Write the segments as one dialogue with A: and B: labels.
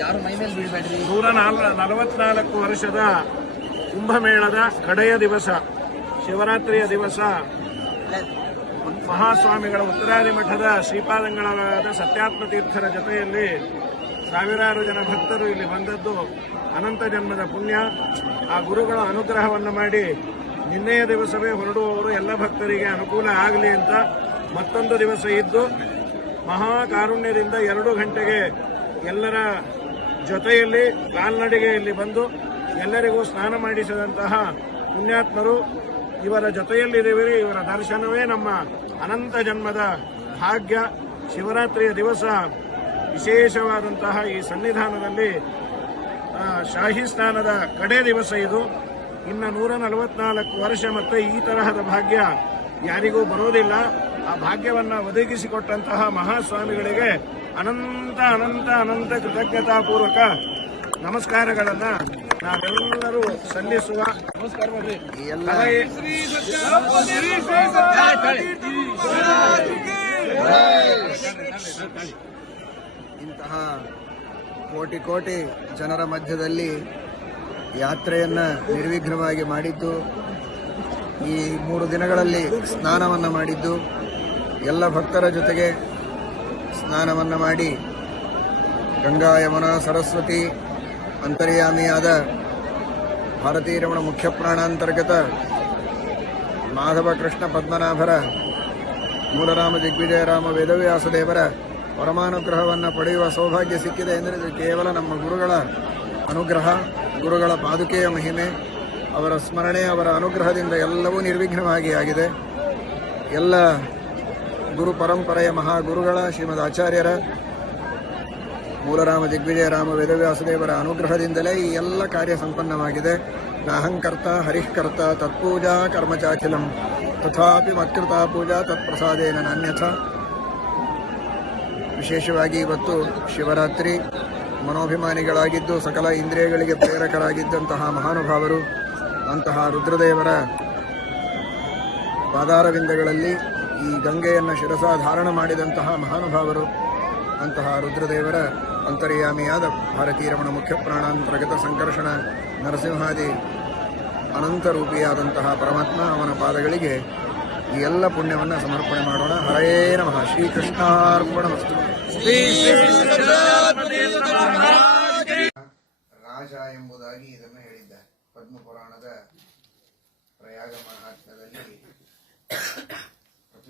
A: ಯಾರು ಮೈ ಮೇಲೆ ಬೀಳ್ಬೇಡ್ರಿ?
B: ನೂರ ನಾಲ್- ನಲವತ್ನಾಲ್ಕು ವರ್ಷದ ಕುಂಭಮೇಳದ ಕಡೆಯ ದಿವಸ ಶಿವರಾತ್ರಿಯ ದಿವಸ ಮಹಾಸ್ವಾಮಿಗಳ ಉತ್ತರಾದಿ ಮಠದ ಶ್ರೀಪಾದಂಗಳಾದ ಸತ್ಯಾತ್ಮ ತೀರ್ಥರ ಜೊತೆಯಲ್ಲಿ ಸಾವಿರಾರು ಜನ ಭಕ್ತರು ಇಲ್ಲಿ ಬಂದದ್ದು ಅನಂತ ಜನ್ಮದ ಪುಣ್ಯ. ಆ ಗುರುಗಳ ಅನುಗ್ರಹವನ್ನು ಮಾಡಿ ನಿನ್ನೆಯ ದಿವಸವೇ ಹೊರಡುವವರು ಎಲ್ಲ ಭಕ್ತರಿಗೆ ಅನುಕೂಲ ಆಗಲಿ ಅಂತ ಮತ್ತೊಂದು ದಿವಸ ಇದ್ದು ಮಹಾ ಕಾರುಣ್ಯದಿಂದ ಎರಡು ಗಂಟೆಗೆ ಎಲ್ಲರ ಜೊತೆಯಲ್ಲಿ ಕಾಲ್ನಡಿಗೆಯಲ್ಲಿ ಬಂದು ಎಲ್ಲರಿಗೂ ಸ್ನಾನ ಮಾಡಿಸಿದಂತಹ ಪುಣ್ಯಾತ್ಮರು ಇವರ ಜೊತೆಯಲ್ಲಿರುವಿರಿ. ಇವರ ದರ್ಶನವೇ ನಮ್ಮ ಅನಂತ ಜನ್ಮದ ಭಾಗ್ಯ. ಶಿವರಾತ್ರಿಯ ದಿವಸ ವಿಶೇಷವಾದಂತಹ ಈ ಸನ್ನಿಧಾನದಲ್ಲಿ ಶಾಹಿ ಸ್ನಾನದ ಕಡೆ ದಿವಸ ಇದು. ಇನ್ನು ನೂರ ನಲವತ್ನಾಲ್ಕು ವರ್ಷ ಮತ್ತೆ ಈ ತರಹದ ಭಾಗ್ಯ ಯಾರಿಗೂ ಬರೋದಿಲ್ಲ. ಆ ಭಾಗ್ಯವನ್ನ ಒದಗಿಸಿಕೊಟ್ಟಂತಹ ಮಹಾಸ್ವಾಮಿಗಳಿಗೆ ಅನಂತ ಅನಂತ ಅನಂತ ಕೃತಜ್ಞತಾಪೂರ್ವಕ ನಮಸ್ಕಾರಗಳನ್ನ ನಾವೆಲ್ಲರೂ ಸಲ್ಲಿಸುವ ನಮಸ್ಕಾರ
C: ಇಂತಹ ಕೋಟಿ ಕೋಟಿ ಜನರ ಮಧ್ಯದಲ್ಲಿ ಯಾತ್ರೆಯನ್ನ ನಿರ್ವಿಘ್ನವಾಗಿ ಮಾಡಿದ್ದು ಈ ಮೂರು ದಿನಗಳಲ್ಲಿ ಸ್ನಾನವನ್ನು ಮಾಡಿದ್ದು ಎಲ್ಲ ಭಕ್ತರ ಜೊತೆಗೆ ಸ್ನಾನವನ್ನು ಮಾಡಿ ಗಂಗಾ ಯಮುನಾ ಸರಸ್ವತಿ ಅಂತರ್ಯಾಮಿಯಾದ ಭಾರತೀಯ ರಮಣ ಮುಖ್ಯ ಪ್ರಾಣಾಂತರ್ಗತ ಮಾಧವ ಕೃಷ್ಣ ಪದ್ಮನಾಭರ, ಮೂಲರಾಮ ದಿಗ್ವಿಜಯರಾಮ ವೇದವ್ಯಾಸ ದೇವರ ಪರಮಾನುಗ್ರಹವನ್ನು ಪಡೆಯುವ ಸೌಭಾಗ್ಯ ಸಿಕ್ಕಿದೆ ಎಂದರೆ ಇದು ಕೇವಲ ನಮ್ಮ ಗುರುಗಳ ಅನುಗ್ರಹ, ಗುರುಗಳ ಪಾದುಕೆಯ ಮಹಿಮೆ, ಅವರ ಸ್ಮರಣೆ, ಅವರ ಅನುಗ್ರಹದಿಂದ ಎಲ್ಲವೂ ನಿರ್ವಿಘ್ನವಾಗಿ ಆಗಿದೆ. ಎಲ್ಲ ಗುರು ಪರಂಪರೆಯ ಮಹಾಗುರುಗಳ ಶ್ರೀಮದ್ ಆಚಾರ್ಯರ ಮೂಲರಾಮ ದಿಗ್ವಿಜಯರಾಮ ವೇದವ್ಯಾಸದೇವರ ಅನುಗ್ರಹದಿಂದಲೇ ಈ ಎಲ್ಲ ಕಾರ್ಯ ಸಂಪನ್ನವಾಗಿದೆ. ನಾಹಂಕರ್ತ ಹರಿಷ್ಕರ್ತ, ತತ್ಪೂಜಾ ಕರ್ಮಚಾಖಿಲಂ ತಥಾಪಿ ಮತ್ಕೃತ ಪೂಜಾ ತತ್ಪ್ರಸಾದೇನ ನಾನ್ಯಥ ವಿಶೇಷವಾಗಿ ಇವತ್ತು ಶಿವರಾತ್ರಿ ಮನೋಭಿಮಾನಿಗಳಾಗಿದ್ದು, ಸಕಲ ಇಂದ್ರಿಯಗಳಿಗೆ ಪ್ರೇರಕರಾಗಿದ್ದಂತಹ ಮಹಾನುಭಾವರು, ಅಂತಹ ರುದ್ರದೇವರ ಪಾದಾರವಿಂದಗಳಲ್ಲಿ ಈ ಗಂಗೆಯನ್ನು ಶಿರಸಾಧಾರಣ ಮಾಡಿದಂತಹ ಮಹಾನುಭಾವರು ಅಂತಹ ರುದ್ರದೇವರ ಅಂತರ್ಯಾಮಿಯಾದ ಭಾರತೀಯ ರಮಣ ಮುಖ್ಯ ಪ್ರಾಣಾಂತರ್ಗತ ಸಂಕರ್ಷಣ ನರಸಿಂಹಾದಿ ಅನಂತರೂಪಿಯಾದಂತಹ ಪರಮಾತ್ಮ ಅವನ ಪಾದಗಳಿಗೆ ಈ ಎಲ್ಲ ಪುಣ್ಯವನ್ನು ಸಮರ್ಪಣೆ ಮಾಡೋಣ. ಹರೇ ನಮಃ. ಶ್ರೀಕೃಷ್ಣಾರ್ಪಣ ವಸ್ತು ರಾಜ ಎಂಬುದಾಗಿ ಇದನ್ನು ಹೇಳಿದ್ದ ಪದ್ಮ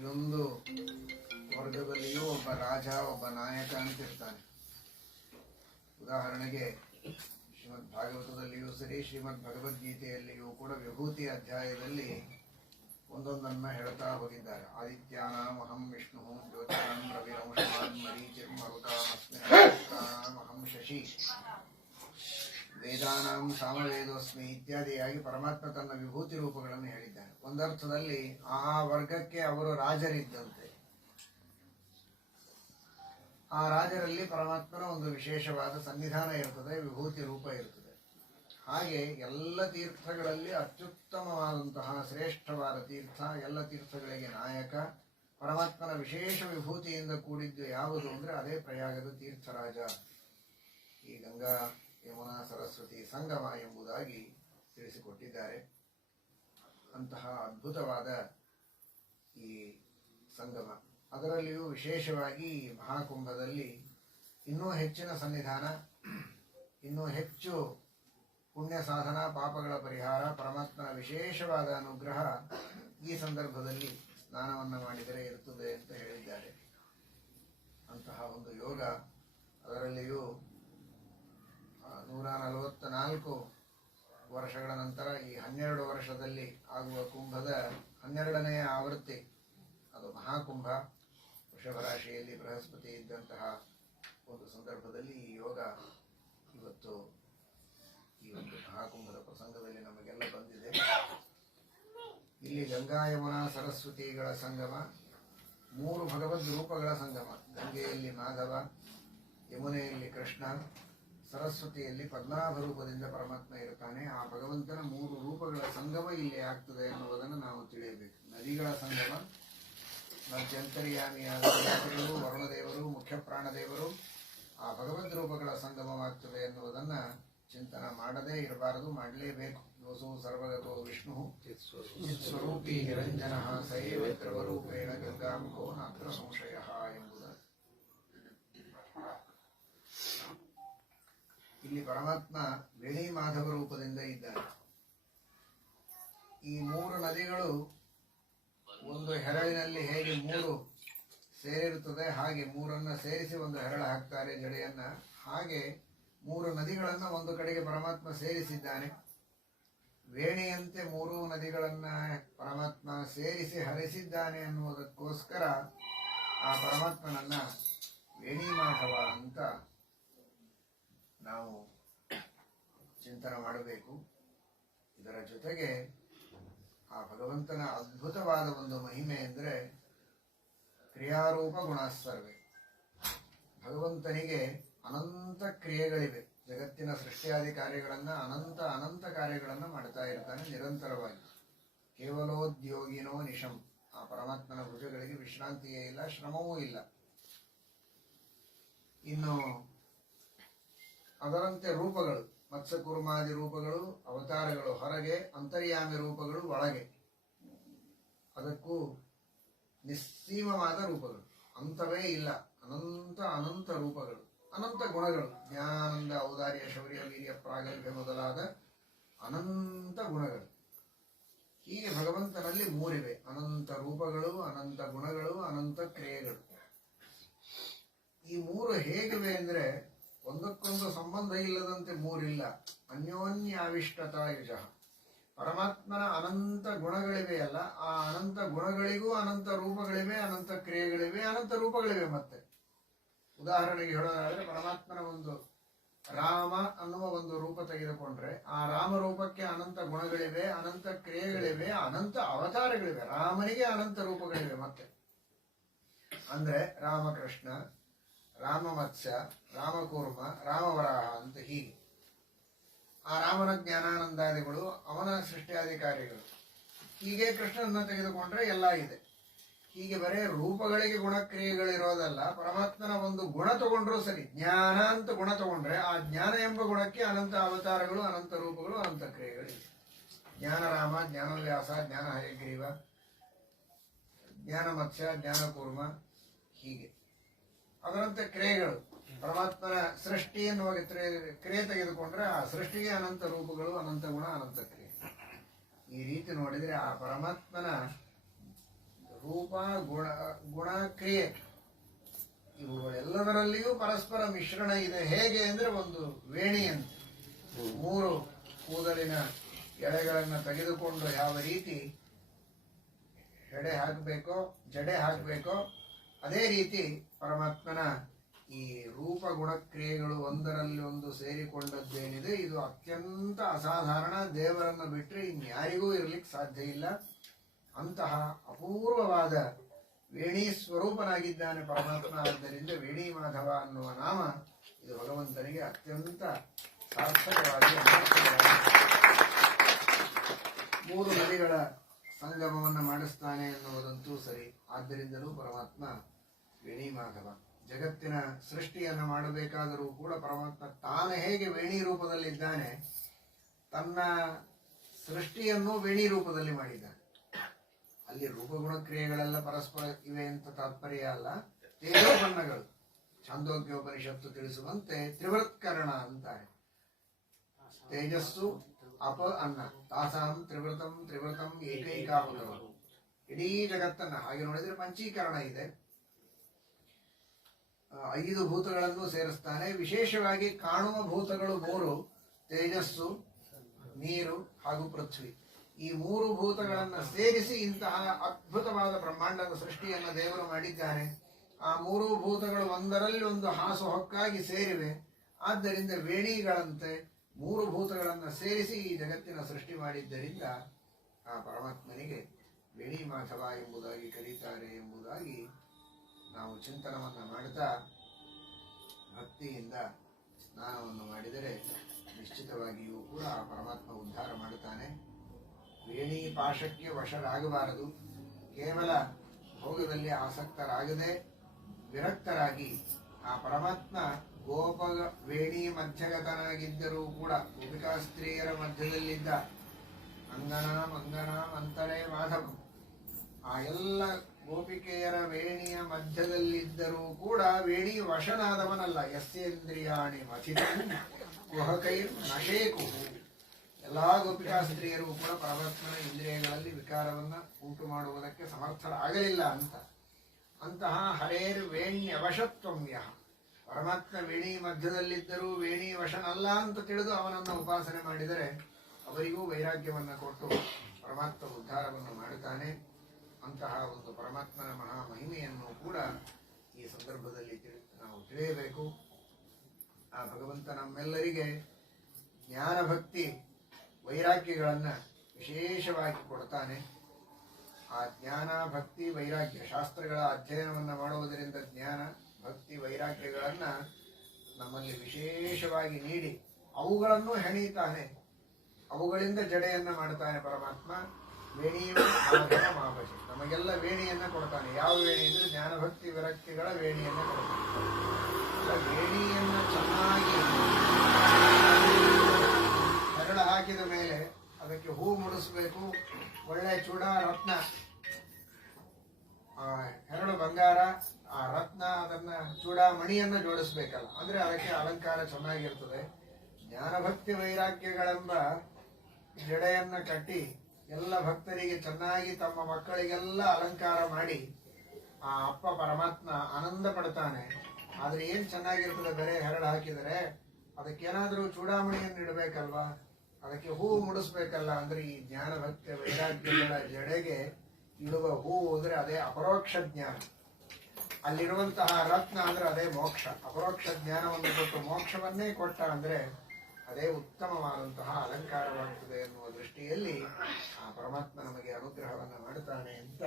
C: ಪ್ರತಿಯೊಂದು ವರ್ಗದಲ್ಲಿಯೂ ಒಬ್ಬ ರಾಜ, ಒಬ್ಬ ನಾಯಕ ಅಂತಿರ್ತಾನೆ ಉದಾಹರಣೆಗೆ ಶ್ರೀಮದ್ ಭಾಗವತದಲ್ಲಿಯೂ ಸರಿ ಶ್ರೀಮದ್ ಭಗವದ್ಗೀತೆಯಲ್ಲಿಯೂ ಕೂಡ ವಿಭೂತಿ ಅಧ್ಯಾಯದಲ್ಲಿ ಒಂದೊಂದನ್ನ ಹೇಳ್ತಾ ಹೋಗಿದ್ದಾರೆ. ಆದಿತ್ಯಾನಾಂ ಅಹಂ ವಿಷ್ಣು ಜ್ಯೋತಿರಾಂ ರವಿರಂಶಾನ್ ಮರೀಚಿರ್ ಮರುತಾಮಸ್ಮಿ ಅಹಂ ಶಶಿ. ವೇದಾನಾಂ ಸಾಮವೇದೋಸ್ಮಿ ಇತ್ಯಾದಿಯಾಗಿ ಪರಮಾತ್ಮ ತನ್ನ ವಿಭೂತಿ ರೂಪಗಳನ್ನು ಹೇಳಿದ್ದಾನೆ ಒಂದರ್ಥದಲ್ಲಿ ಆ ವರ್ಗಕ್ಕೆ ಅವರು ರಾಜರಿದ್ದಂತೆ. ಆ ರಾಜರಲ್ಲಿ ಪರಮಾತ್ಮನ ಒಂದು ವಿಶೇಷವಾದ ಸನ್ನಿಧಾನ ಇರುತ್ತದೆ ವಿಭೂತಿ ರೂಪ ಇರುತ್ತದೆ ಹಾಗೆ ಎಲ್ಲ ತೀರ್ಥಗಳಲ್ಲಿ ಅತ್ಯುತ್ತಮವಾದಂತಹ ಶ್ರೇಷ್ಠವಾದ ತೀರ್ಥ, ಎಲ್ಲ ತೀರ್ಥಗಳಿಗೆ ನಾಯಕ, ಪರಮಾತ್ಮನ ವಿಶೇಷ ವಿಭೂತಿಯಿಂದ ಕೂಡಿದ್ದು ಯಾವುದು ಅಂದರೆ ಅದೇ ಪ್ರಯಾಗದ ತೀರ್ಥರಾಜ. ಈ ಗಂಗಾ ಯಮುನಾ ಸರಸ್ವತಿ ಸಂಗಮ ಎಂಬುದಾಗಿ ತಿಳಿಸಿಕೊಟ್ಟಿದ್ದಾರೆ. ಅಂತಹ ಅದ್ಭುತವಾದ ಈ ಸಂಗಮ. ಅದರಲ್ಲಿಯೂ ವಿಶೇಷವಾಗಿ ಮಹಾಕುಂಭದಲ್ಲಿ ಇನ್ನೂ ಹೆಚ್ಚಿನ ಸನ್ನಿಧಾನ, ಇನ್ನೂ ಹೆಚ್ಚು ಪುಣ್ಯ ಸಾಧನ ಪಾಪಗಳ ಪರಿಹಾರ, ಪರಮಾತ್ಮನ ವಿಶೇಷವಾದ ಅನುಗ್ರಹ ಈ ಸಂದರ್ಭದಲ್ಲಿ ಸ್ನಾನವನ್ನು ಮಾಡಿದರೆ ಇರುತ್ತದೆ ಅಂತ ಹೇಳಿದ್ದಾರೆ. ಅಂತಹ ಒಂದು ಯೋಗ ಅದರಲ್ಲಿಯೂ ನೂರ ನಲವತ್ತ ನಾಲ್ಕು ವರ್ಷಗಳ ನಂತರ ಈ ಹನ್ನೆರಡು ವರ್ಷದಲ್ಲಿ ಆಗುವ ಕುಂಭದ ಹನ್ನೆರಡನೆಯ ಆವೃತ್ತಿ, ಅದು ಮಹಾಕುಂಭ. ವೃಷಭ ರಾಶಿಯಲ್ಲಿ ಬೃಹಸ್ಪತಿ ಇದ್ದಂತಹ ಒಂದು ಸಂದರ್ಭದಲ್ಲಿ ಈ ಯೋಗ ಇವತ್ತು ಈ ಒಂದು ಮಹಾಕುಂಭದ ಪ್ರಸಂಗದಲ್ಲಿ ನಮಗೆಲ್ಲ ಬಂದಿದೆ. ಇಲ್ಲಿ ಗಂಗಾ ಸರಸ್ವತಿಗಳ ಸಂಗಮ, ಮೂರು ಭಗವದ್ ರೂಪಗಳ ಸಂಗಮ. ಗಂಗೆಯಲ್ಲಿ ಮಾಧವ, ಯಮುನೆಯಲ್ಲಿ ಕೃಷ್ಣ ಸರಸ್ವತಿಯಲ್ಲಿ ಪದ್ಮನಾಭ ರೂಪದಿಂದ ಪರಮಾತ್ಮ ಇರುತ್ತಾನೆ. ಆ ಭಗವಂತನ ಮೂರು ರೂಪಗಳ ಸಂಗಮ ಇಲ್ಲಿ ಆಗ್ತದೆ ಎನ್ನುವುದನ್ನು ನಾವು ತಿಳಿಯಬೇಕು. ನದಿಗಳ ಸಂಗಮ ಮಧ್ಯಂತರ್ಯಾಮಿಯಾದ ದೇವತೆಗಳು, ವರುಣದೇವರು ಪ್ರಾಣದೇವರು, ಆ ಭಗವಂತ ರೂಪಗಳ ಸಂಗಮವಾಗ್ತದೆ ಎನ್ನುವುದನ್ನ ಚಿಂತನ ಮಾಡದೇ ಇರಬಾರದು, ಮಾಡಲೇಬೇಕು. ಯೋಸು ಸರ್ವಗತೋ ವಿಷ್ಣು. ಸ್ವರೂಪಿ ನಿರಂಜನ ಸೈವ ದ್ರವರೂಪೇಣ ಗಂಗಾಮುಖೋ ನಾತ್ರ ಸಂಶಯ ಎಂಬುದು ಇಲ್ಲಿ ಪರಮಾತ್ಮ ವೇಣಿ ಮಾಧವ ರೂಪದಿಂದ ಇದ್ದಾರೆ. ಈ ಮೂರು ನದಿಗಳು ಒಂದು ಹೆರಳಿನಲ್ಲಿ ಹೇಗೆ ಮೂರು ಸೇರಿರುತ್ತದೆ, ಹಾಗೆ ಮೂರನ್ನ ಸೇರಿಸಿ ಒಂದು ಹೆರಳ ಹಾಕ್ತಾರೆ ಜಡೆಯನ್ನ. ಹಾಗೆ ಮೂರು ನದಿಗಳನ್ನ ಒಂದು ಕಡೆಗೆ ಪರಮಾತ್ಮ ಸೇರಿಸಿದ್ದಾನೆ. ವೇಣಿಯಂತೆ ಮೂರು ನದಿಗಳನ್ನ ಪರಮಾತ್ಮ ಸೇರಿಸಿ ಹರಿಸಿದ್ದಾನೆ ಅನ್ನುವುದಕ್ಕೋಸ್ಕರ ಆ ಪರಮಾತ್ಮನನ್ನ ವೇಣಿ ಮಾಧವ ಅಂತ ನಾವು ಚಿಂತನೆ ಮಾಡಬೇಕು. ಇದರ ಜೊತೆಗೆ ಆ ಭಗವಂತನ ಅದ್ಭುತವಾದ ಒಂದು ಮಹಿಮೆ ಅಂದರೆ ಕ್ರಿಯಾರೂಪ ಗುಣಾಸ್ಸರ್ವೆ ಭಗವಂತನಿಗೆ ಅನಂತ ಕ್ರಿಯೆಗಳಿವೆ. ಜಗತ್ತಿನ ಸೃಷ್ಟಿಯಾದಿ ಕಾರ್ಯಗಳನ್ನು ಅನಂತ ಅನಂತ ಕಾರ್ಯಗಳನ್ನು ಮಾಡ್ತಾ ಇರ್ತಾನೆ ನಿರಂತರವಾಗಿ. ಕೇವಲೋದ್ಯೋಗಿನೋ ನಿಶಂ. ಆ ಪರಮಾತ್ಮನ ಭುಜಗಳಿಗೆ ವಿಶ್ರಾಂತಿಯೇ ಇಲ್ಲ, ಶ್ರಮವೂ ಇಲ್ಲ. ಇನ್ನು ಅದರಂತೆ ರೂಪಗಳು, ಮತ್ಸ್ಯಕುರ್ಮಾದಿ ರೂಪಗಳು, ಅವತಾರಗಳು ಹೊರಗೆ, ಅಂತರ್ಯಾಮಿ ರೂಪಗಳು ಒಳಗೆ. ಅದಕ್ಕೂ ನಿಸ್ಸೀಮವಾದ ರೂಪಗಳು. ಅಂತವೇ ಇಲ್ಲ. ಅನಂತ ಅನಂತ ರೂಪಗಳು. ಅನಂತ ಗುಣಗಳು. ಜ್ಞಾನಂದ ಔದಾರ್ಯ ಶೌರ್ಯ ವೀರ್ಯ ಪ್ರಾಗಲ್ಭ್ಯ ಮೊದಲಾದ ಅನಂತ ಗುಣಗಳು. ಹೀಗೆ ಭಗವಂತನಲ್ಲಿ ಮೂರಿವೆ. ಅನಂತ ರೂಪಗಳು, ಅನಂತ ಗುಣಗಳು, ಅನಂತ ಕ್ರಿಯೆಗಳು. ಈ ಮೂರು ಹೇಗಿವೆ ಅಂದ್ರೆ ಒಂದಕ್ಕೊಂದು ಸಂಬಂಧ ಇಲ್ಲದಂತೆ ಮೂರಿಲ್ಲ. ಅನ್ಯೋನ್ಯ ಅನ್ಯೋನ್ಯಾವಿಷ್ಟತಾಯುಜ ಪರಮಾತ್ಮನ ಅನಂತ ಗುಣಗಳಿವೆಯಲ್ಲ ಆ ಅನಂತ ಗುಣಗಳಿಗೂ ಅನಂತ ರೂಪಗಳಿವೆ, ಅನಂತ ಕ್ರಿಯೆಗಳಿವೆ, ಅನಂತ ರೂಪಗಳಿವೆ ಮತ್ತೆ. ಉದಾಹರಣೆಗೆ ಹೇಳೋದಾದ್ರೆ, ಪರಮಾತ್ಮನ ಒಂದು ರಾಮ ಅನ್ನುವ ಒಂದು ರೂಪ ತೆಗೆದುಕೊಂಡ್ರೆ, ಆ ರಾಮ ರೂಪಕ್ಕೆ ಅನಂತ ಗುಣಗಳಿವೆ, ಅನಂತ ಕ್ರಿಯೆಗಳಿವೆ, ಅನಂತ ಅವತಾರಗಳಿವೆ. ರಾಮನಿಗೆ ಅನಂತ ರೂಪಗಳಿವೆ ಮತ್ತೆ. ಅಂದ್ರೆ ರಾಮಕೃಷ್ಣ ರಾಮಮತ್ಸ್ಯ, ರಾಮಕೂರ್ಮ, ರಾಮವರಾಹ ಅಂತ ಹೀಗೆ. ಆ ರಾಮನ ಜ್ಞಾನಾನಂದಾದಿಗಳು, ಅವನ ಸೃಷ್ಟಿಯಾಧಿಕಾರಿಗಳು. ಹೀಗೆ ಕೃಷ್ಣನ ತೆಗೆದುಕೊಂಡ್ರೆ ಎಲ್ಲ ಇದೆ. ಹೀಗೆ ಬರೇ ರೂಪಗಳಿಗೆ ಗುಣಕ್ರಿಯೆಗಳಿರೋದಲ್ಲ, ಪರಮಾತ್ಮನ ಒಂದು ಗುಣ ತಗೊಂಡ್ರೂ ಸರಿ, ಜ್ಞಾನ ಅಂತ ಗುಣ ತಗೊಂಡ್ರೆ ಆ ಜ್ಞಾನ ಎಂಬ ಗುಣಕ್ಕೆ ಅನಂತ ಅವತಾರಗಳು, ಅನಂತ ರೂಪಗಳು, ಅನಂತ ಕ್ರಿಯೆಗಳಿವೆ ಜ್ಞಾನರಾಮ ಜ್ಞಾನವ್ಯಾಸ ಜ್ಞಾನ ಹರಿಗ್ರೀವ ಜ್ಞಾನ ಮತ್ಸ್ಯ ಜ್ಞಾನಕೂರ್ಮ ಹೀಗೆ. ಅದರಂತೆ ಕ್ರಿಯೆಗಳು. ಪರಮಾತ್ಮನ ಸೃಷ್ಟಿ ಎನ್ನುವ ಕ್ರಿಯೆ- ತೆಗೆದುಕೊಂಡ್ರೆ ಆ ಸೃಷ್ಟಿಗೆ ಅನಂತ ರೂಪಗಳು, ಅನಂತ ಗುಣ, ಅನಂತ ಕ್ರಿಯೆ. ಈ ರೀತಿ ನೋಡಿದರೆ ಆ ಪರಮಾತ್ಮನ ರೂಪ, ಗುಣ ಗುಣ, ಕ್ರಿಯೆ, ಇವುಗಳೆಲ್ಲದರಲ್ಲಿಯೂ ಪರಸ್ಪರ ಮಿಶ್ರಣ ಇದೆ. ಹೇಗೆ ಅಂದ್ರೆ ಒಂದು ವೇಣಿಯಂತೆ. ಮೂರು ಕೂದಲಿನ ಎಳೆಗಳನ್ನ ತೆಗೆದುಕೊಂಡು ಯಾವ ರೀತಿ ಎಡೆ ಹಾಕಬೇಕೋ, ಜಡೆ ಹಾಕಬೇಕೋ, ಅದೇ ರೀತಿ ಪರಮಾತ್ಮನ ಈ ರೂಪ ಗುಣಕ್ರಿಯೆಗಳು ಒಂದರಲ್ಲಿ ಒಂದು ಸೇರಿಕೊಂಡದ್ದೇನಿದೆ, ಇದು ಅತ್ಯಂತ ಅಸಾಧಾರಣ. ದೇವರನ್ನು ಬಿಟ್ಟರೆ ಇನ್ಯಾರಿಗೂ ಇರಲಿಕ್ಕೆ ಸಾಧ್ಯ ಇಲ್ಲ. ಅಂತಹ ಅಪೂರ್ವವಾದ ವೇಣಿ ಸ್ವರೂಪನಾಗಿದ್ದಾನೆ ಪರಮಾತ್ಮ. ಆದ್ದರಿಂದ ವೇಣಿ ಮಾಧವ ಅನ್ನುವ ನಾಮ ಇದು ಭಗವಂತನಿಗೆ ಅತ್ಯಂತ ಸಾರ್ಥಕವಾಗಿ ಮೂರು ನದಿಗಳ ಸಂಗಮವನ್ನು ಮಾಡಿಸ್ತಾನೆ ಎನ್ನುವುದಂತೂ ಸರಿ. ಆದ್ದರಿಂದಲೂ ಪರಮಾತ್ಮ ವೇಣಿ ಮಾಧವ. ಜಗತ್ತಿನ ಸೃಷ್ಟಿಯನ್ನು ಮಾಡಬೇಕಾದರೂ ಕೂಡ ಪರಮಾತ್ಮ ತಾನು ಹೇಗೆ ವೇಣಿ ರೂಪದಲ್ಲಿದ್ದಾನೆ, ತನ್ನ ಸೃಷ್ಟಿಯನ್ನು ವೇಣಿ ರೂಪದಲ್ಲಿ ಮಾಡಿದ್ದಾನೆ. ಅಲ್ಲಿ ರೂಪಗುಣ ಕ್ರಿಯೆಗಳೆಲ್ಲ ಪರಸ್ಪರ ಇವೆ ಅಂತ ತಾತ್ಪರ್ಯ ಅಲ್ಲ. ತೇಜೋಪನ್ನಗಳು, ಛಾಂದೋಗ್ಯೋಪನಿಷತ್ತು ತಿಳಿಸುವಂತೆ ತ್ರಿವೃತ್ಕರಣ ಅಂತಾರೆ. ತೇಜಸ್ಸು, ಅಪ, ಅನ್ನ. ತಾಸಾಂ ತ್ರಿವೃತಂ ತ್ರಿವೃತಂ ಏಕೈಕಾಹುತವರು ಇಡೀ ಜಗತ್ತನ್ನ ಹಾಗೆ ನೋಡಿದ್ರೆ ಪಂಚೀಕರಣ ಇದೆ. ಐದು ಭೂತಗಳನ್ನು ಸೇರಿಸ್ತಾನೆ. ವಿಶೇಷವಾಗಿ ಕಾಣುವ ಭೂತಗಳು ಮೂರು, ತೇಜಸ್ಸು, ನೀರು ಹಾಗೂ ಪೃಥ್ವಿ. ಈ ಮೂರು ಭೂತಗಳನ್ನು ಸೇರಿಸಿ ಇಂತಹ ಅದ್ಭುತವಾದ ಬ್ರಹ್ಮಾಂಡದ ಸೃಷ್ಟಿಯನ್ನು ದೇವರು ಮಾಡಿದ್ದಾರೆ. ಆ ಮೂರು ಭೂತಗಳು ಒಂದರಲ್ಲಿ ಒಂದು ಹಾಸು ಹೊಕ್ಕಾಗಿ ಸೇರಿವೆ. ಆದ್ದರಿಂದ ವೇಣಿಗಳಂತೆ ಮೂರು ಭೂತಗಳನ್ನು ಸೇರಿಸಿ ಈ ಜಗತ್ತಿನ ಸೃಷ್ಟಿ ಮಾಡಿದ್ದರಿಂದ ಆ ಪರಮಾತ್ಮನಿಗೆ ವೇಣಿ ಮಾಧವ ಎಂಬುದಾಗಿ ಕರೀತಾರೆ ಎಂಬುದಾಗಿ ನಾವು ಚಿಂತನವನ್ನು ಮಾಡುತ್ತಾ ಭಕ್ತಿಯಿಂದ ಸ್ನಾನವನ್ನು ಮಾಡಿದರೆ ನಿಶ್ಚಿತವಾಗಿಯೂ ಕೂಡ ಆ ಪರಮಾತ್ಮ ಉದ್ಧಾರ ಮಾಡುತ್ತಾನೆ. ವೇಣಿ ಪಾಶಕ್ಕೆ ವಶರಾಗಬಾರದು. ಕೇವಲ ಭೋಗದಲ್ಲಿ ಆಸಕ್ತರಾಗದೆ ವಿರಕ್ತರಾಗಿ ಆ ಪರಮಾತ್ಮ ಗೋಪ ವೇಣಿ ಮಧ್ಯಗತನಾಗಿದ್ದರೂ ಕೂಡ ಗೋಪಿಕಾ ಸ್ತ್ರೀಯರ ಮಧ್ಯದಲ್ಲಿದ್ದ ಅಂಗನ ಮಂಗನ ಅಂತರೇ ಮಾಧವ. ಆ ಎಲ್ಲ ಗೋಪಿಕೆಯರ ವೇಣಿಯ ಮಧ್ಯದಲ್ಲಿದ್ದರೂ ಕೂಡ ವೇಣಿ ವಶನಾದವನಲ್ಲ. ಯಸ್ಯೇಂದ್ರಿಯಾಣಿ ಮಥಿತ. ಕುಹಕೈ ನಶೇಕು ಎಲ್ಲಾ ಗೋಪಿಕಾ ಸ್ತ್ರೀಯರು ಕೂಡ ಪರಮಾತ್ಮನ ಇಂದ್ರಿಯಗಳಲ್ಲಿ ವಿಕಾರವನ್ನು ಉಂಟು ಮಾಡುವುದಕ್ಕೆ ಸಮರ್ಥರಾಗಲಿಲ್ಲ ಅಂತ. ಅಂತಹ ಹರೇರ್ ವೇಣ್ಯವಶತ್ವಮ್ಯ ಪರಮಾತ್ಮ ವೇಣಿ ಮಧ್ಯದಲ್ಲಿದ್ದರೂ ವೇಣಿ ವಶನಲ್ಲ ಅಂತ ತಿಳಿದು ಅವನನ್ನು ಉಪಾಸನೆ ಮಾಡಿದರೆ ಅವರಿಗೂ ವೈರಾಗ್ಯವನ್ನು ಕೊಟ್ಟು ಪರಮಾತ್ಮ ಉದ್ಧಾರವನ್ನು ಮಾಡುತ್ತಾನೆ. ಅಂತಹ ಒಂದು ಪರಮಾತ್ಮನ ಮಹಾ ಮಹಿಮೆಯನ್ನು ಕೂಡ ಈ ಸಂದರ್ಭದಲ್ಲಿ ತಿಳಿ- ನಾವು ತಿಳಿಯಬೇಕು. ಆ ಭಗವಂತ ನಮ್ಮೆಲ್ಲರಿಗೆ ಜ್ಞಾನ ಭಕ್ತಿ ವೈರಾಗ್ಯಗಳನ್ನು ವಿಶೇಷವಾಗಿ ಕೊಡ್ತಾನೆ. ಆ ಜ್ಞಾನ ಭಕ್ತಿ ವೈರಾಗ್ಯ ಶಾಸ್ತ್ರಗಳ ಅಧ್ಯಯನವನ್ನು ಮಾಡುವುದರಿಂದ ಜ್ಞಾನ, ಭಕ್ತಿ ವೈರಾಗ್ಯಗಳನ್ನು ನಮ್ಮಲ್ಲಿ ವಿಶೇಷವಾಗಿ ನೀಡಿ ಅವುಗಳನ್ನು ಹೆಣೀತಾನೆ. ಅವುಗಳಿಂದ ಜಡೆಯನ್ನು ಮಾಡ್ತಾನೆ ಪರಮಾತ್ಮ. ವೇಣಿಯು ಮಾಡಬೇಕು ನಮಗೆಲ್ಲ ವೇಣಿಯನ್ನ ಕೊಡ್ತಾನೆ. ಯಾವ ವೇಣಿ ಅಂದ್ರೆ ಜ್ಞಾನ ಭಕ್ತಿ ವಿರಕ್ತಿಗಳ ವೇಣಿಯನ್ನ ಕೊಡ್ತಾನೆ. ವೇಣಿಯನ್ನ ಚೆನ್ನಾಗಿ ಹರಳ ಹಾಕಿದ ಮೇಲೆ ಅದಕ್ಕೆ ಹೂ ಮುಡಿಸ್ಬೇಕು. ಒಳ್ಳೆ ಚೂಡ, ರತ್ನ. ಹೆರಳು ಬಂಗಾರ, ಆ ರತ್ನ, ಅದನ್ನ ಚೂಡಾಮಣಿಯನ್ನ ಜೋಡಿಸ್ಬೇಕಲ್ಲ. ಅಂದ್ರೆ ಅದಕ್ಕೆ ಅಲಂಕಾರ ಚೆನ್ನಾಗಿರ್ತದೆ. ಜ್ಞಾನಭಕ್ತಿ ವೈರಾಗ್ಯಗಳೆಂಬ ಜಡೆಯನ್ನ ಕಟ್ಟಿ ಎಲ್ಲ ಭಕ್ತರಿಗೆ ಚೆನ್ನಾಗಿ ತಮ್ಮ ಮಕ್ಕಳಿಗೆಲ್ಲ ಅಲಂಕಾರ ಮಾಡಿ ಆ ಅಪ್ಪ ಪರಮಾತ್ಮ ಆನಂದ ಪಡ್ತಾನೆ. ಆದ್ರೆ ಏನ್ ಚೆನ್ನಾಗಿರ್ತದೆ ಬೇರೆ ಹೆರಳು ಹಾಕಿದರೆ? ಅದಕ್ಕೇನಾದ್ರೂ ಚೂಡಾಮಣಿಯನ್ನು ಇಡಬೇಕಲ್ವಾ? ಅದಕ್ಕೆ ಹೂ ಮುಡಿಸ್ಬೇಕಲ್ಲ. ಅಂದ್ರೆ ಈ ಜ್ಞಾನ ಭಕ್ತಿ ವೈರಾಗ್ಯಗಳ ಜಡೆಗೆ ಇಡುವ ಹೂ ಅಂದ್ರೆ ಅದೇ ಅಪರೋಕ್ಷ ಜ್ಞಾನ. ಅಲ್ಲಿರುವಂತಹ ರತ್ನ ಅಂದ್ರೆ ಅದೇ ಮೋಕ್ಷ. ಅಪರೋಕ್ಷ ಜ್ಞಾನವನ್ನು ಕೊಟ್ಟು ಮೋಕ್ಷವನ್ನೇ ಕೊಟ್ಟ ಅಂದ್ರೆ ಅದೇ ಉತ್ತಮವಾದಂತಹ ಅಲಂಕಾರವಾಗುತ್ತದೆ ಎನ್ನುವ ದೃಷ್ಟಿಯಲ್ಲಿ ಆ ಪರಮಾತ್ಮ ನಮಗೆ ಅನುಗ್ರಹವನ್ನು ಮಾಡುತ್ತಾನೆ ಅಂತ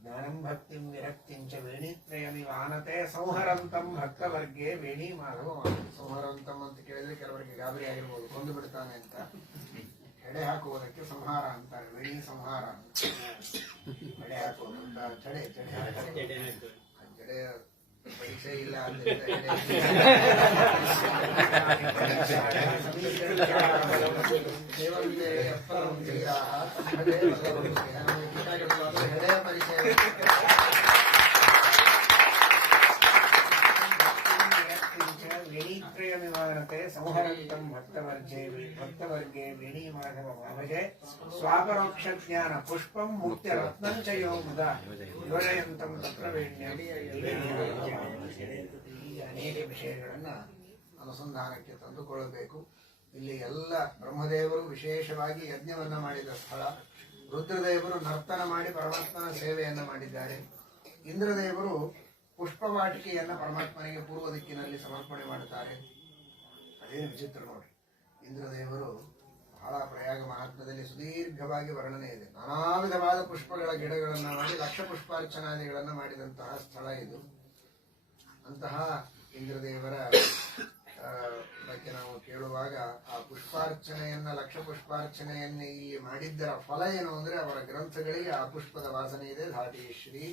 C: ಜ್ಞಾನಂ ಭಕ್ತಿಂ ವಿರಕ್ತಿಂಚ ವೇಣಿತ್ರಯ ನಿವಾನತೆ ಸಂಹರಂತಂ ಭಕ್ತವರ್ಗೆ ವೇಣಿ ಮಾಧವ. ಸಂಹರಂತಂ ಅಂತ ಕೇಳಿದ್ರೆ ಕೆಲವರಿಗೆ ಗಾಬರಿ ಆಗಿರ್ಬೋದು, ಕೊಂದು ಬಿಡ್ತಾನೆ ಅಂತ ಎಡೆ ಹಾಕುವುದಕ್ಕೆ ಸಂಹಾರ ಅಂತಾರೆ, ವೇಣಿ ಸಂಹಾರ ಅಂತ. ಎಡೆ ಹಾಕುವುದು ಚಡೆ ಚಡೆ ಜಡೆಯ ಪರೀಕ್ಷೆ ಇಲ್ಲ ಎಡೆಯ ಪರಿಚಯ ವೇಣೀತ್ರಯಮಿವಾನತೆ ಸಂಹರಂತಂ ಭಕ್ತವರ್ಜೆ ಭಕ್ತವರ್ಗೆ ವೇಣಿ ಮಾಧವ ಮಾಭಜೆ ಸ್ವಾಪರೋಕ್ಷ ಜ್ಞಾನ ಪುಷ್ಪಂ ಮುಕ್ತಿ ಚ ಮುದ ಯೋಜಯಂತಂ ತತ್ರ ವೇಣ್ಯಂ ಅನುಸಂಧಾನಕ್ಕೆ ತಂದುಕೊಳ್ಳಬೇಕು. ಇಲ್ಲಿ ಎಲ್ಲ ಬ್ರಹ್ಮದೇವರು ವಿಶೇಷವಾಗಿ ಯಜ್ಞವನ್ನು ಮಾಡಿದ ಸ್ಥಳ. ರುದ್ರದೇವರು ನರ್ತನ ಮಾಡಿ ಪರಮಾತ್ಮನ ಸೇವೆಯನ್ನು ಮಾಡಿದ್ದಾರೆ. ಇಂದ್ರದೇವರು ಪುಷ್ಪವಾಟಿಕೆಯನ್ನು ಪರಮಾತ್ಮನಿಗೆ ಪೂರ್ವ ದಿಕ್ಕಿನಲ್ಲಿ ಸಮರ್ಪಣೆ ಮಾಡುತ್ತಾರೆ. ಅದೇ ವಿಚಿತ್ರ ನೋಡಿ. ಇಂದ್ರದೇವರು ಬಹಳ ಪ್ರಯಾಗ ಮಹಾತ್ಮದಲ್ಲಿ ಸುದೀರ್ಘವಾಗಿ ವರ್ಣನೆ ಇದೆ. ನಾನಾ ವಿಧವಾದ ಪುಷ್ಪಗಳ ಗಿಡಗಳನ್ನು ಮಾಡಿ ಲಕ್ಷ ಪುಷ್ಪಾರ್ಚನಾದಿಗಳನ್ನು ಮಾಡಿದಂತಹ ಸ್ಥಳ ಇದು. ಅಂತಹ ಇಂದ್ರದೇವರ ಆ, ಬಗ್ಗೆ ನಾವು ಕೇಳುವಾಗ ಆ ಪುಷ್ಪಾರ್ಚನೆಯನ್ನ ಲಕ್ಷ ಪುಷ್ಪಾರ್ಚನೆಯನ್ನ ಇಲ್ಲಿ ಮಾಡಿದ್ದರ ಫಲ ಏನು ಅಂದ್ರೆ ಅವರ ಗ್ರಂಥಗಳಿಗೆ ಆ ಪುಷ್ಪದ ವಾಸನೆ ಇದೆ. ಧಾಟಿ ಶ್ರೀ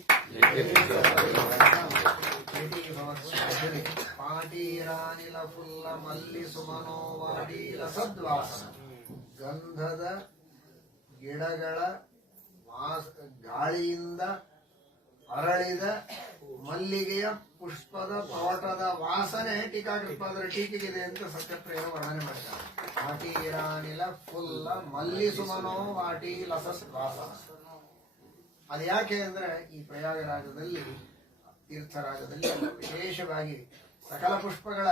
C: ಪಾಟೀರಾನಿಲ ಫುಲ್ಲ ಮಲ್ಲಿ ಸುಮನೋವಾಡಿ ಸದ್ವಾಸನ. ಗಂಧದ ಗಿಡಗಳ ವಾಸ, ಗಾಳಿಯಿಂದ ಅರಳಿದ ಮಲ್ಲಿಗೆಯ ಪುಷ್ಪದ ಪವಟದ ವಾಸನೆ ಟೀಕಾಕೃತ್ಪಾದರ ಟೀಕೆಗಿದೆ ಅಂತ ಸತ್ಯಪ್ರಿಯರ ವರ್ಣನೆ ಮಾಡ್ತಾರೆ ವಾಟಿ ಇರಾನಿಲ ಫುಲ್ಲ ಮಲ್ಲಿ ಸುಮನೋ ವಾಟಿ ಲಸಸ್ ವಾಸನ ಅದು ಯಾಕೆ ಅಂದ್ರೆ ಈ ಪ್ರಯಾಗರಾಜದಲ್ಲಿ, ತೀರ್ಥರಾಜದಲ್ಲಿ ವಿಶೇಷವಾಗಿ ಸಕಲ ಪುಷ್ಪಗಳ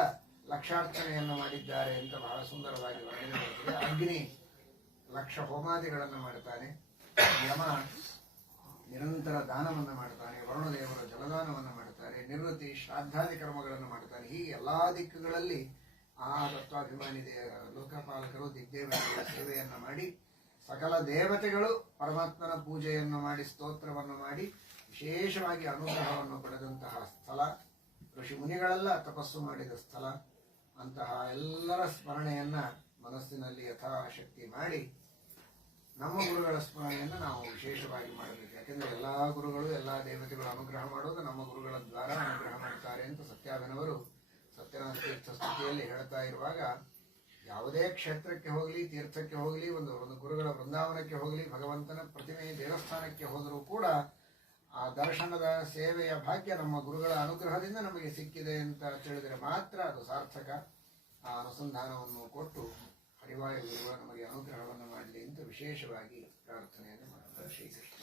C: ಲಕ್ಷಾರ್ಚನೆಯನ್ನು ಮಾಡಿದ್ದಾರೆ ಅಂತ ಬಹಳ ಸುಂದರವಾಗಿ ವರ್ಣನೆ ಅಗ್ನಿ ಲಕ್ಷ ಹೋಮಾದಿಗಳನ್ನು ಮಾಡುತ್ತಾನೆ ಯಮ ನಿರಂತರ ದಾನವನ್ನು ಮಾಡ್ತಾನೆ, ವರುಣದೇವರ ಜಲದಾನವನ್ನು ಮಾಡ್ತಾರೆ ನಿವೃತ್ತಿ ಶ್ರಾದ್ದಾದಿ ಕರ್ಮಗಳನ್ನು ಮಾಡ್ತಾನೆ ಹೀಗೆ ಎಲ್ಲ ದಿಕ್ಕುಗಳಲ್ಲಿ ಆ ತತ್ವಾಭಿಮಾನಿ ದೇ- ಲೋಕಪಾಲಕರು ದಿಗ್ದೇವತೆಗಳ ಸೇವೆಯನ್ನು ಮಾಡಿ, ಸಕಲ ದೇವತೆಗಳು ಪರಮಾತ್ಮನ ಪೂಜೆಯನ್ನು ಮಾಡಿ, ಸ್ತೋತ್ರವನ್ನು ಮಾಡಿ, ವಿಶೇಷವಾಗಿ ಅನುಗ್ರಹವನ್ನು ಪಡೆದಂತಹ ಸ್ಥಳ. ಋಷಿ ಮುನಿಗಳೆಲ್ಲ, ತಪಸ್ಸು ಮಾಡಿದ ಸ್ಥಳ. ಅಂತಹ ಎಲ್ಲರ ಸ್ಮರಣೆಯನ್ನ ಮನಸ್ಸಿನಲ್ಲಿ ಯಥಾಶಕ್ತಿ ಮಾಡಿ ನಮ್ಮ ಗುರುಗಳ ಸ್ಮರಣೆಯನ್ನು ನಾವು ವಿಶೇಷವಾಗಿ ಮಾಡಬೇಕು. ಯಾಕೆಂದ್ರೆ ಎಲ್ಲಾ ಗುರುಗಳು, ಎಲ್ಲಾ ದೇವತೆಗಳು ಅನುಗ್ರಹ ಮಾಡೋದು ನಮ್ಮ ಗುರುಗಳ ದ್ವಾರ ಅನುಗ್ರಹ ಮಾಡ್ತಾರೆ ಅಂತ ಸತ್ಯಾಗ ರೀತಿಯಲ್ಲಿ ಹೇಳ್ತಾ ಇರುವಾಗ, ಯಾವುದೇ ಕ್ಷೇತ್ರಕ್ಕೆ ಹೋಗಲಿ, ತೀರ್ಥಕ್ಕೆ ಹೋಗಲಿ, ಒಂದು ಒಂದು ಗುರುಗಳ ವೃಂದಾವನಕ್ಕೆ ಹೋಗಲಿ, ಭಗವಂತನ ಪ್ರತಿಮೆ ದೇವಸ್ಥಾನಕ್ಕೆ ಹೋದರೂ ಕೂಡ ಆ ದರ್ಶನದ ಸೇವೆಯ ಭಾಗ್ಯ ನಮ್ಮ ಗುರುಗಳ ಅನುಗ್ರಹದಿಂದ ನಮಗೆ ಸಿಕ್ಕಿದೆ ಅಂತ ತಿಳಿದರೆ ಮಾತ್ರ ಅದು ಸಾರ್ಥಕ. ಆ ಅನುಸಂಧಾನವನ್ನು ಕೊಟ್ಟು ಹರಿವಾಯ ಗುರುಗಳು ನಮಗೆ ಅನುಗ್ರಹವನ್ನು ಮಾಡಲಿ ಅಂತ ವಿಶೇಷವಾಗಿ ಪ್ರಾರ್ಥನೆಯನ್ನು ಮಾಡುತ್ತಾರೆ ಶ್ರೀಕೃಷ್ಣ.